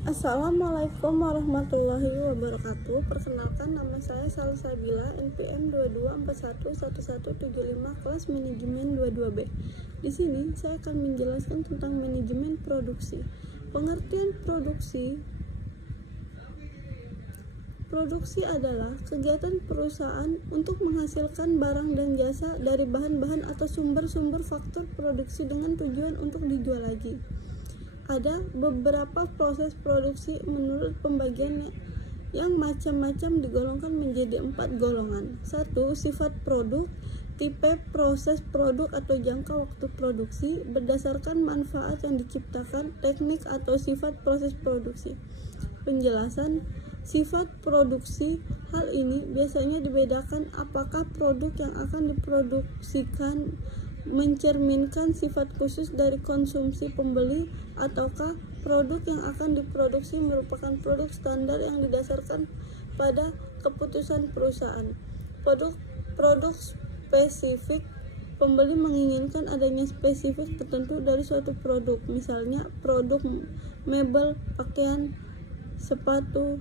Assalamualaikum warahmatullahi wabarakatuh. Perkenalkan, nama saya Salsabila, NPM 22411175, kelas manajemen 22B. Di sini saya akan menjelaskan tentang manajemen produksi. Pengertian Produksi adalah kegiatan perusahaan untuk menghasilkan barang dan jasa dari bahan-bahan atau sumber-sumber faktor produksi dengan tujuan untuk dijual lagi. Ada beberapa proses produksi menurut pembagian yang macam-macam digolongkan menjadi 4 golongan. 1. Sifat produk, tipe proses produk atau jangka waktu produksi berdasarkan manfaat yang diciptakan, teknik atau sifat proses produksi. Penjelasan sifat produksi. Hal ini biasanya dibedakan apakah produk yang akan diproduksikan mencerminkan sifat khusus dari konsumsi pembeli ataukah produk yang akan diproduksi merupakan produk standar yang didasarkan pada keputusan perusahaan. Produk spesifik, pembeli menginginkan adanya spesifik tertentu dari suatu produk, misalnya produk mebel, pakaian, sepatu.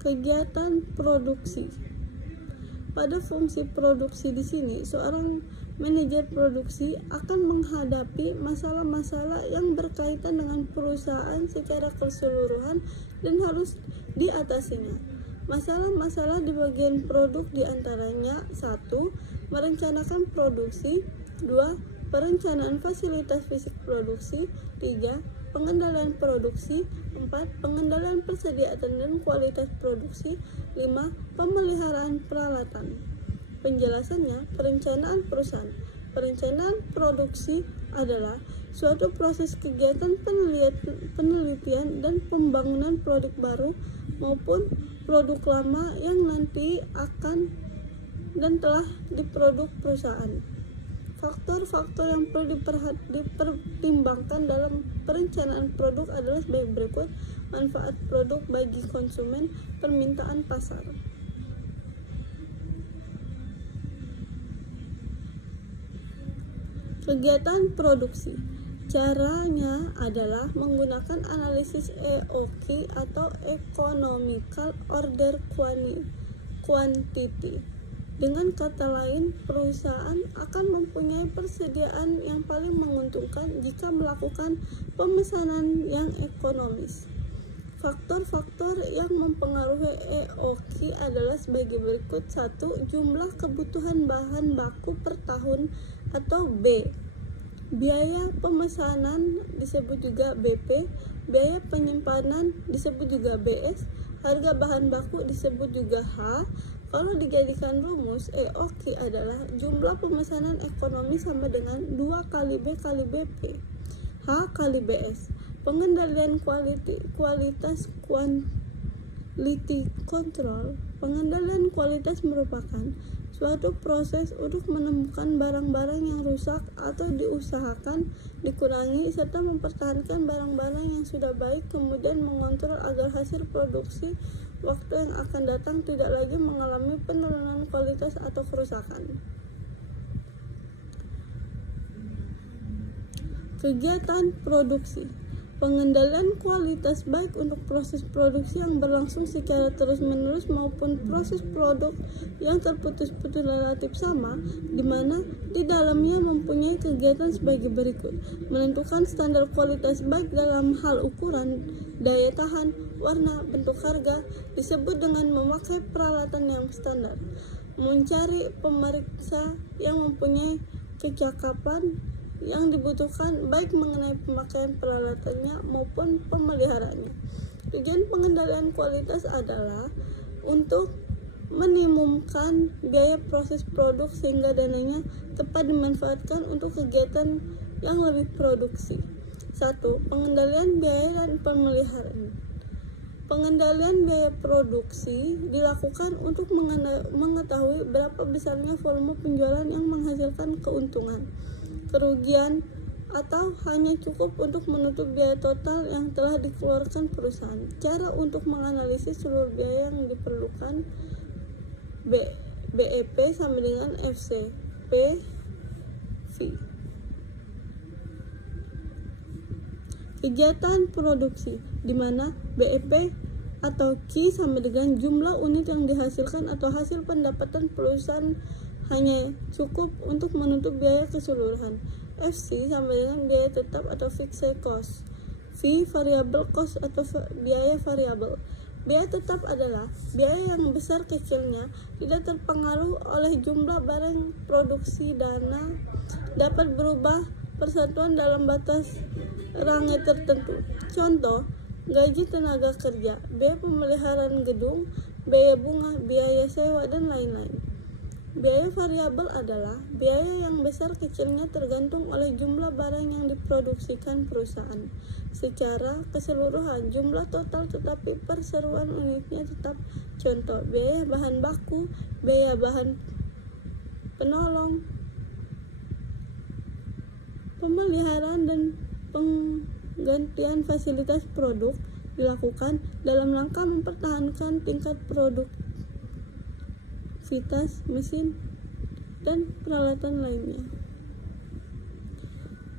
Kegiatan produksi. Pada fungsi produksi di sini, seorang manajer produksi akan menghadapi masalah-masalah yang berkaitan dengan perusahaan secara keseluruhan dan harus diatasinya. Masalah-masalah di bagian produk diantaranya: 1. Merencanakan produksi. 2. Perencanaan fasilitas fisik produksi. 3. Pengendalian produksi. 4. Pengendalian persediaan dan kualitas produksi. 5. Pemeliharaan peralatan. Penjelasannya, perencanaan perusahaan. Perencanaan produksi adalah suatu proses kegiatan penelitian dan pembangunan produk baru maupun produk lama yang nanti akan dan telah diproduk perusahaan. Faktor-faktor yang perlu dipertimbangkan dalam perencanaan produk adalah sebagai berikut: manfaat produk bagi konsumen, permintaan pasar. Kegiatan produksi. Caranya adalah menggunakan analisis EOQ atau Economical Order Quantity. Dengan kata lain, perusahaan akan mempunyai persediaan yang paling menguntungkan jika melakukan pemesanan yang ekonomis. Faktor-faktor yang mempengaruhi EOQ adalah sebagai berikut: 1. Jumlah kebutuhan bahan baku per tahun atau B. Biaya pemesanan disebut juga BP. Biaya penyimpanan disebut juga BS. Harga bahan baku disebut juga H. Kalau dijadikan rumus, EOQ adalah jumlah pemesanan ekonomi sama dengan 2 kali B kali BP, H kali BS. Pengendalian kualitas quality control. Pengendalian kualitas merupakan suatu proses untuk menemukan barang-barang yang rusak atau diusahakan dikurangi serta mempertahankan barang-barang yang sudah baik, kemudian mengontrol agar hasil produksi waktu yang akan datang tidak lagi mengalami penurunan kualitas atau kerusakan. Kegiatan produksi. Pengendalian kualitas baik untuk proses produksi yang berlangsung secara terus-menerus maupun proses produk yang terputus-putus relatif sama, di mana di dalamnya mempunyai kegiatan sebagai berikut: menentukan standar kualitas baik dalam hal ukuran, daya tahan, warna, bentuk, harga, disebut dengan memakai peralatan yang standar, mencari pemeriksa yang mempunyai kecakapan yang dibutuhkan baik mengenai pemakaian peralatannya maupun pemeliharaannya. Tujuan pengendalian kualitas adalah untuk minimumkan biaya proses produk sehingga dananya tepat dimanfaatkan untuk kegiatan yang lebih produksi. 1. Pengendalian biaya dan pemeliharaan. Pengendalian biaya produksi dilakukan untuk mengetahui berapa besarnya volume penjualan yang menghasilkan keuntungan, kerugian, atau hanya cukup untuk menutup biaya total yang telah dikeluarkan perusahaan. Cara untuk menganalisis seluruh biaya yang diperlukan: BEP sama dengan FC P V. Kegiatan produksi, di mana BEP atau Q sama dengan jumlah unit yang dihasilkan atau hasil pendapatan perusahaan hanya cukup untuk menutup biaya keseluruhan. FC sama dengan biaya tetap atau fixed cost. V variable cost atau biaya variabel. Biaya tetap adalah biaya yang besar kecilnya tidak terpengaruh oleh jumlah barang produksi. Dana dapat berubah persatuan dalam batas range tertentu. Contoh, gaji tenaga kerja, biaya pemeliharaan gedung, biaya bunga, biaya sewa, dan lain-lain. Biaya variabel adalah biaya yang besar kecilnya tergantung oleh jumlah barang yang diproduksikan perusahaan secara keseluruhan, jumlah total tetapi perseroan unitnya tetap. Contoh, biaya bahan baku, biaya bahan penolong, pemeliharaan dan penggantian fasilitas produk dilakukan dalam rangka mempertahankan tingkat produktivitas mesin dan peralatan lainnya.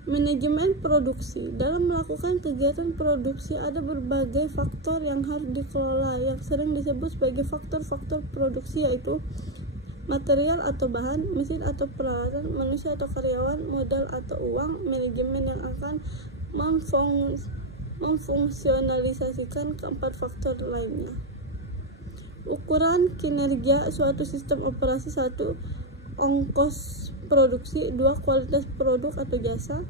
Manajemen produksi. Dalam melakukan kegiatan produksi ada berbagai faktor yang harus dikelola yang sering disebut sebagai faktor-faktor produksi, yaitu material atau bahan, mesin atau peralatan, manusia atau karyawan, modal atau uang, manajemen yang akan memfungsionalisasikan keempat faktor lainnya. Ukuran kinerja suatu sistem operasi: 1. Ongkos produksi, 2. Kualitas produk atau jasa,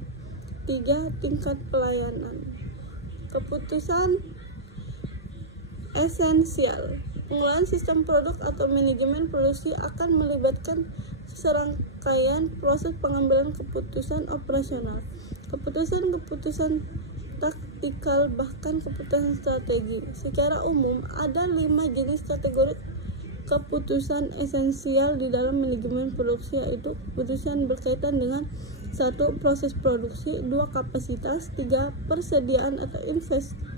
3. Tingkat pelayanan. Keputusan esensial. Pengelolaan sistem produk atau manajemen produksi akan melibatkan serangkaian proses pengambilan keputusan operasional, keputusan taktikal, bahkan keputusan strategi. Secara umum, ada 5 jenis kategori keputusan esensial di dalam manajemen produksi, yaitu keputusan berkaitan dengan 1. Proses produksi, 2. Kapasitas, 3. Persediaan atau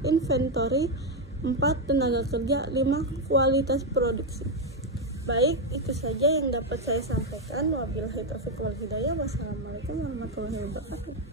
inventory, 4. Tenaga kerja, 5. Kualitas produksi. Baik, itu saja yang dapat saya sampaikan. Wabillahi taufiq wal hidayah. Wassalamualaikum warahmatullahi wabarakatuh.